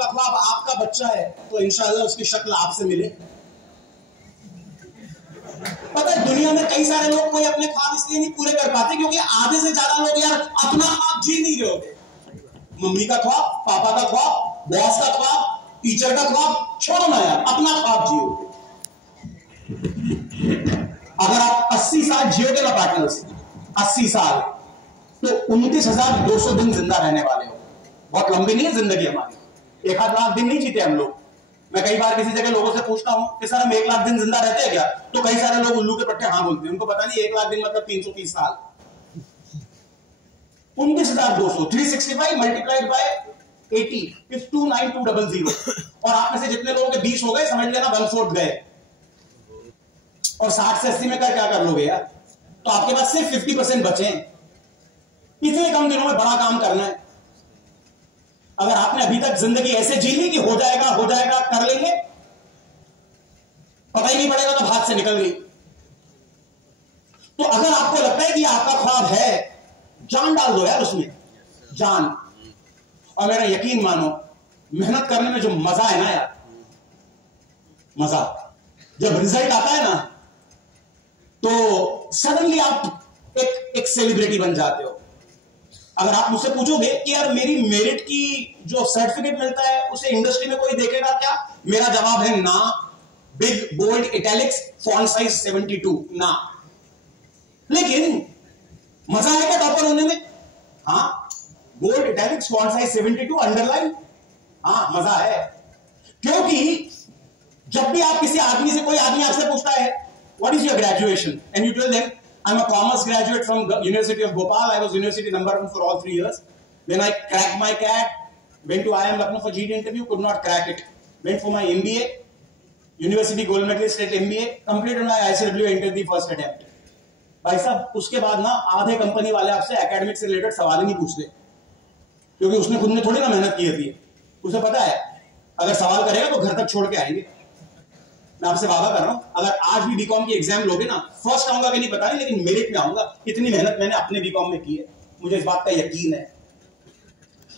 आपका ख्वाब आपका बच्चा है तो इंशाअल्लाह उसकी शक्ल आपसे मिले। पता है दुनिया में कई सारे लोग कोई अपने ख्वाब इसलिए नहीं पूरे कर पाते क्योंकि आधे से ज्यादा लोग यार अपना ख्वाब जी नहीं रहे होते। मम्मी का ख्वाब, पापा का ख्वाब, बॉस का ख्वाब, टीचर का ख्वाब छोड़ो ना यार, अपना ख्वाब जियो। अगर आप 80 साल जियोगे ना पार्टनर्स, 80 साल, तो 29,200 दिन जिंदा रहने वाले हो। बहुत लंबी नहीं है जिंदगी हमारी, 1 लाख दिन नहीं जीते हम लोग। मैं कई बार किसी जगह लोगों से पूछता हूं कि सर हम 1 लाख दिन जिंदा रहते हैं क्या, तो कई सारे लोग उल्लू के पट्टे हाँ बोलते हैं। उनको पता नहीं 1 लाख दिन मतलब 330 साल। 29,200 365 मल्टीप्लाइड बाय 80 इज 29200। और आप में से जितने लोगों के 20 हो गए समझ लेना 1/4 गए। और 60 से 80 में क्या कर लोगे यार, तो आपके पास सिर्फ 50% बचे हैं। इतने कम दिनों में बड़ा काम करना है। अगर आपने अभी तक जिंदगी ऐसे जी ली कि हो जाएगा कर लेंगे, पता ही नहीं पड़ेगा तो हाथ से निकल गई। तो अगर आपको लगता है कि आपका ख्वाब है, जान डाल दो यार उसमें, जान। और मेरा यकीन मानो, मेहनत करने में जो मजा है ना यार, मजा, जब रिजल्ट आता है ना तो सडनली आप एक सेलिब्रिटी बन जाते हो। अगर आप मुझसे पूछोगे कि यार मेरी मेरिट की जो सर्टिफिकेट मिलता है उसे इंडस्ट्री में कोई देखेगा क्या, मेरा जवाब है ना। Big bold italics font size 72 ना। लेकिन मजा है क्या टॉपर होने में? हाँ, bold italics font size 72 underline, हाँ मजा है। क्योंकि जब भी आप किसी आदमी से, कोई आदमी आपसे पूछता है what is your graduation and you tell them I'm a commerce graduate from the University of Bhopal. I was university number 1 for all 3 years. Then I cracked my CAT, went to IIM Lucknow for GD interview, could not crack it. Went for my MBA, University Gold Medalist at MBA, completed my ICWA interview first attempt. भाई साहब उसके बाद ना आधे company वाले आपसे academic से related सवाल ही नहीं पूछते, क्योंकि उसने खुद ने थोड़ी ना मेहनत की होती है। उसे पता है अगर सवाल करेगा तो घर तक छोड़ के आएंगे। मैं आपसे वादा कर रहा हूं, अगर आज भी बीकॉम की एग्जाम लोगे ना, फर्स्ट आऊंगा कि नहीं पता नहीं, लेकिन मेरिट में आऊंगा। इतनी मेहनत मैंने अपने बीकॉम में की है, मुझे इस बात का यकीन है।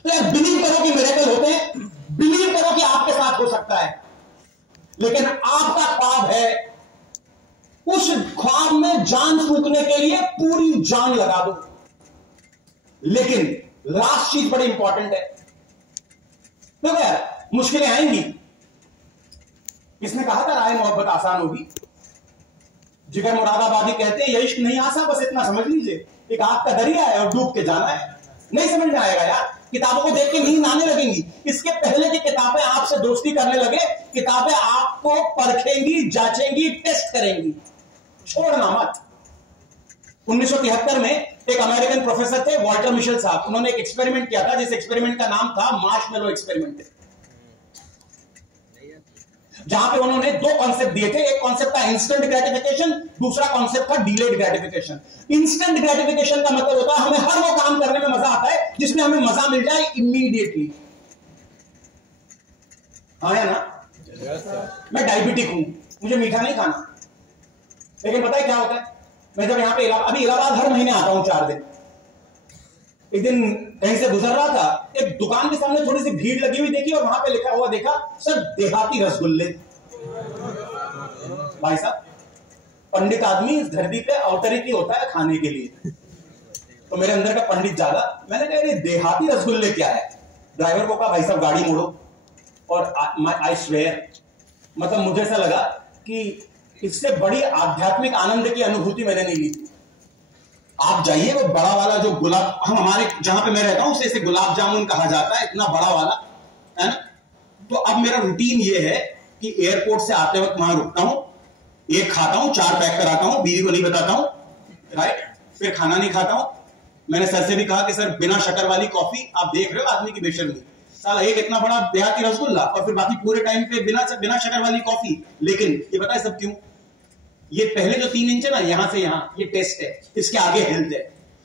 तो बिलीव करो कि मिरेकल होते हैं, बिलीव करो कि आपके साथ हो सकता है। लेकिन आपका ख्वाब है, उस ख्वाब में जान फूंकने के लिए पूरी जान लगा दो। लेकिन लास्ट चीज बड़ी इंपॉर्टेंट है। देखो यार, मुश्किलें आएंगी। किसने कहा था राय मोहब्बत आसान होगी? जिगर मुरादाबादी कहते हैं ये इश्क नहीं आसान, बस इतना समझ लीजिए एक आग का दरिया है और डूब के जाना है। नहीं समझ में आएगा यार, किताबों को देख के नींद आने लगेंगी। इसके पहले की किताबें आपसे दोस्ती करने लगे, किताबें आपको परखेंगी, जांचेंगी, टेस्ट करेंगी, छोड़ना मत। 1973 में एक अमेरिकन प्रोफेसर थे वॉल्टर मिशेल साहब, उन्होंने एक एक्सपेरिमेंट किया था जिस एक्सपेरिमेंट का नाम था मार्शमेलो एक्सपेरिमेंट, जहां पे उन्होंने 2 कॉन्सेप्ट दिए थे। एक कॉन्सेप्ट था इंस्टेंट ग्रेटिफिकेशन, दूसरा कॉन्सेप्ट था डिलेड ग्रेटिफिकेशन। इंस्टेंट ग्रेटिफिकेशन का मतलब होता है हमें हर वो काम करने में मजा आता है जिसमें हमें मजा मिल जाए इमीडिएटली। हाँ है ना? मैं डायबिटिक हूं, मुझे मीठा नहीं खाना, लेकिन पता है क्या होता है, मैं जब यहाँ पे अभी इलाहाबाद हर महीने आता हूं 4 दिन। एक दिन कहीं से गुजर रहा था, एक दुकान के सामने थोड़ी सी भीड़ लगी हुई देखी और वहां पे लिखा हुआ देखा सर देहाती रसगुल्ले। भाई साहब, पंडित आदमी इस धरती पे अवतरित ही होता है खाने के लिए। तो मेरे अंदर का पंडित जागा, मैंने कहा ये देहाती रसगुल्ले क्या है? ड्राइवर को कहा भाई साहब गाड़ी मोड़ो। और आई स्वेयर, मतलब मुझे ऐसा लगा कि इससे बड़ी आध्यात्मिक आनंद की अनुभूति मैंने नहीं ली थी। आप जाइए वो बड़ा वाला जो गुलाब, हम हमारे जहां पे मैं रहता हूं उसे इसे गुलाब जामुन कहा जाता है, इतना बड़ा वाला है ना। तो अब मेरा रूटीन ये है कि एयरपोर्ट से आते वक्त वहां रुकता हूं, एक खाता हूं, 4 पैक कराता हूं, बीवी को नहीं बताता हूं, राइट, फिर खाना नहीं खाता हूं। मैंने सर से भी कहा कि सर बिना शक्कर वाली कॉफी, आप देख रहे हो आदमी की बेशर्मी, साला एक इतना बड़ा देहाती रसगुल्ला और फिर बाकी पूरे टाइम पे बिना शक्कर वाली कॉफी। लेकिन ये पता है सब क्यों? ये पहले जो 3 इंच है ना, यहां से यहां, ये टेस्ट है, इसके आगे हेल्थ है।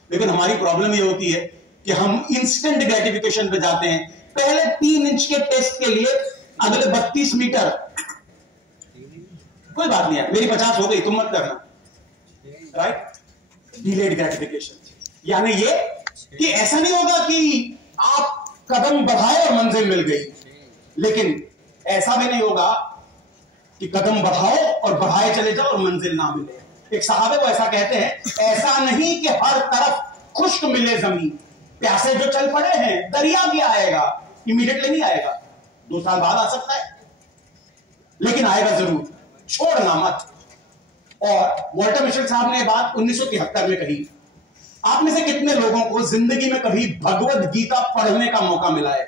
लेकिन हमारी प्रॉब्लम ये होती है कि हम इंस्टेंट ग्रेटिफिकेशन पे जाते हैं। पहले 3 इंच के टेस्ट के लिए अगले 32 मीटर, कोई बात नहीं है, मेरी 50 हो गई, तुम मत करना, राइट। डिलेड ग्रेटिफिकेशन यानी ये कि ऐसा नहीं होगा कि आप कदम बढ़ाए और मंजिल मिल गई। लेकिन ऐसा भी नहीं होगा कि कदम बढ़ाओ और बढ़ाए चले जाओ और मंजिल ना मिले। एक साहब वो ऐसा कहते हैं, ऐसा नहीं कि हर तरफ खुश्क मिले जमीन, प्यासे जो चल पड़े हैं दरिया भी आएगा, इमीडिएटली नहीं आएगा, 2 साल बाद आ सकता है, लेकिन आएगा जरूर, छोड़ना मत। और वॉल्टर मिशेल साहब ने बात 1973 में कही। आप में से कितने लोगों को जिंदगी में कभी भगवत गीता पढ़ने का मौका मिला है?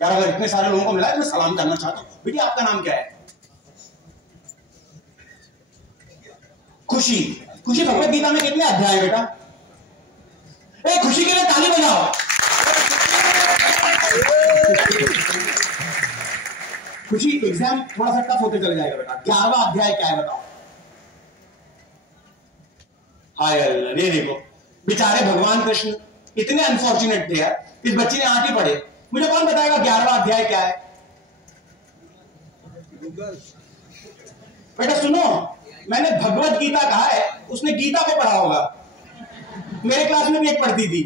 यार अगर इतने सारे लोगों को मिला है तो मैं सलाम करना चाहता हूं। बेटी आपका नाम क्या है? खुशी। खुशी, भगवत गीता में कितने अध्याय है बेटा? खुशी के लिए ताली बजाओ। खुशी, एग्जाम थोड़ा सा टफ होते चले जाएगा बेटा। 11वां अध्याय क्या है बताओ? हाय अल्लाह, ये देखो बेचारे भगवान कृष्ण इतने अनफॉर्चुनेट थे यार, इस बच्ची ने 8 ही पढ़े। मुझे कौन बताएगा 11वां अध्याय क्या है? बेटा सुनो, मैंने भगवत गीता कहा है, उसने गीता को पढ़ा होगा। मेरे क्लास में भी एक पढ़ती थी।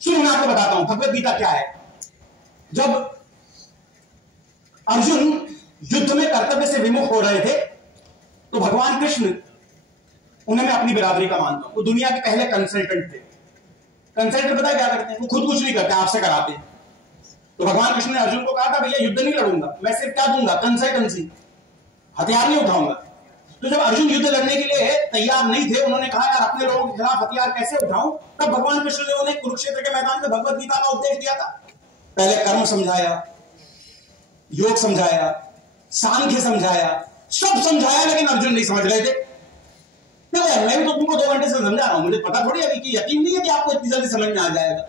सुनो मैं आपको बताता हूं भगवत गीता क्या है। जब अर्जुन युद्ध में कर्तव्य से विमुख हो रहे थे तो भगवान कृष्ण, उन्हें मैं अपनी बिरादरी का मानता हूं, वो दुनिया के पहले कंसल्टेंट थे। कंसल्टेंट पता है क्या करते हैं? वो खुद कुछ नहीं करते, आपसे कराते हैं। तो भगवान कृष्ण ने अर्जुन को कहा था, भैया युद्ध नहीं लड़ूंगा, मैं सिर्फ क्या दूंगा? कंसल्टेंसी, हथियार नहीं उठाऊंगा। तो जब अर्जुन युद्ध लड़ने के लिए तैयार नहीं थे, उन्होंने कहा यार अपने लोगों के खिलाफ हथियार कैसे उठाऊं, तब भगवान कृष्ण ने उन्हें कुरुक्षेत्र के मैदान में भगवत गीता का उपदेश दिया था। पहले कर्म समझाया, योग समझाया, सांख्य समझाया, सब समझाया, लेकिन अर्जुन नहीं समझ रहे थे। देखो मैं भी तो तुमको 2 घंटे से समझा रहा हूं, मुझे पता थोड़ी अभी कि यकीन नहीं है कि आपको इतनी जल्दी समझ में आ जाएगा।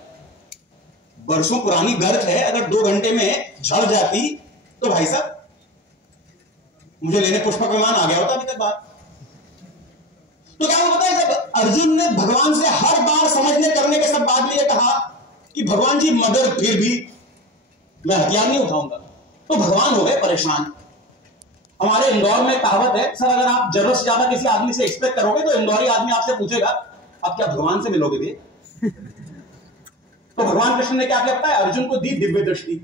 बरसों पुरानी गर्त है, अगर 2 घंटे में झड़ जाती तो भाई साहब मुझे लेने पुष्पक विमान आ गया होता अभी तक बात। तो क्या होता है, जब अर्जुन ने भगवान से हर बार समझने करने के सब बाद में यह कहा कि भगवान जी मगर फिर भी मैं हथियार नहीं उठाऊंगा, तो भगवान हो गए परेशान। हमारे इंदौर में कहावत है, सर अगर आप जरूरत से ज्यादा किसी आदमी से एक्सपेक्ट करोगे तो इंदौरी आदमी आपसे पूछेगा आप क्या भगवान से मिलोगे भी? तो भगवान कृष्ण ने क्या किया पता है? अर्जुन को दी दिव्य दृष्टि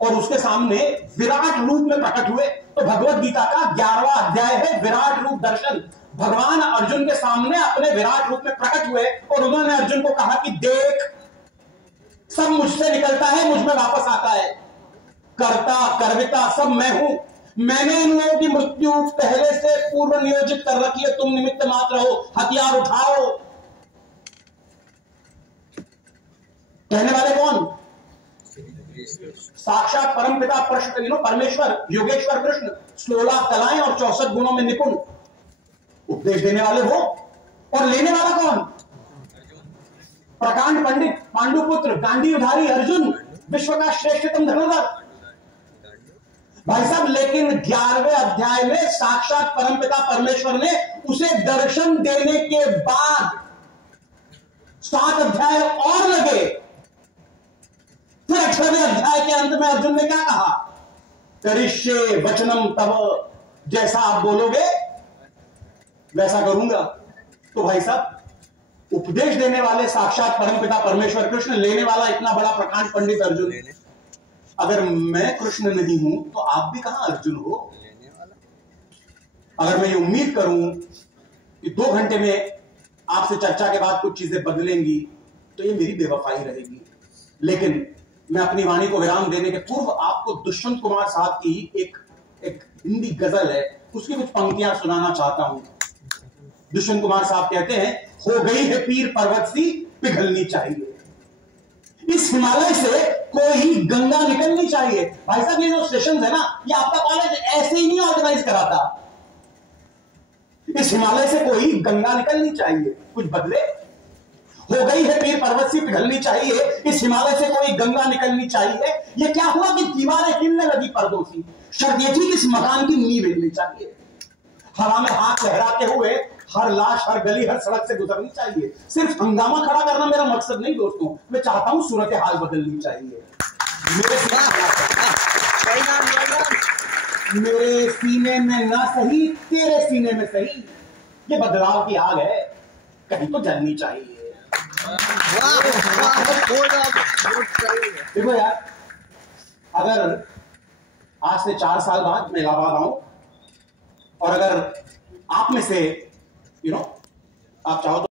और उसके सामने विराट रूप में प्रकट हुए। तो भगवत गीता का 11वां अध्याय है विराट रूप दर्शन। भगवान अर्जुन के सामने अपने विराट रूप में प्रकट हुए और उन्होंने अर्जुन को कहा कि देख, सब मुझसे निकलता है, मुझ में वापस आता है, कर्ता कर्विता सब मैं हूं। मैंने इन लोगों की मृत्यु पहले से पूर्व नियोजित कर रखी है, तुम निमित्त मात्र हो, हथियार उठाओ। कहने वाले कौन? साक्षात परमपिता परमेश्वर योगेश्वर कृष्ण, 16 कलाएं और 64 गुणों में निपुण। उपदेश देने वाले वो, और लेने वाला कौन? प्रकांड पंडित, पांडुपुत्र, गांडीवधारी अर्जुन, विश्व का श्रेष्ठतम धनुर्धर। भाई साहब लेकिन 11वें अध्याय में साक्षात परमपिता परमेश्वर ने उसे दर्शन देने के बाद 7 अध्याय और लगे। फिर 18वें अध्याय के अंत में अर्जुन ने क्या कहा? करिष्ये वचनम तव, जैसा आप बोलोगे वैसा करूंगा। तो भाई साहब उपदेश देने वाले साक्षात परमपिता परमेश्वर कृष्ण, लेने वाला इतना बड़ा प्रकांड पंडित अर्जुन। अगर मैं कृष्ण नहीं हूं तो आप भी कहां अर्जुन हो? अगर मैं ये उम्मीद करूं कि 2 घंटे में आपसे चर्चा के बाद कुछ चीजें बदलेंगी तो ये मेरी बेवफाई रहेगी। लेकिन मैं अपनी वाणी को विराम देने के पूर्व आपको दुष्यंत कुमार साहब की एक हिंदी गजल है, उसकी कुछ पंक्तियां सुनाना चाहता हूं। दुष्यंत कुमार साहब कहते हैं, हो गई है पीर पर्वत सी पिघलनी चाहिए, इस हिमालय से कोई गंगा निकलनी चाहिए। भाई साहब ये जो सेशन है ना, ये आपका कॉलेज ऐसे ही नहीं ऑर्गेनाइज कराता। इस हिमालय से कोई गंगा निकलनी चाहिए, कुछ बदले। हो गई है पीर पर्वत सी पिघलनी चाहिए, इस हिमालय से कोई गंगा निकलनी चाहिए। ये क्या हुआ कि दीवारें हिलने लगी पर्दों की, शर्त ये थी कि इस मकान की नींव हिलनी चाहिए। हवा में हाथ लहराते हुए हर लाश, हर गली, हर सड़क से गुजरनी चाहिए। सिर्फ हंगामा खड़ा करना मेरा मकसद नहीं दोस्तों, मैं चाहता हूं सूरत हाल बदलनी चाहिए। मेरे सीने में ना सही, तेरे सीने में सही, ये बदलाव की आग है, कहीं तो जलनी चाहिए। देखो यार, अगर आज से 4 साल बाद मैं इलाहाबाद आऊं और अगर आप में से आप चाहो तो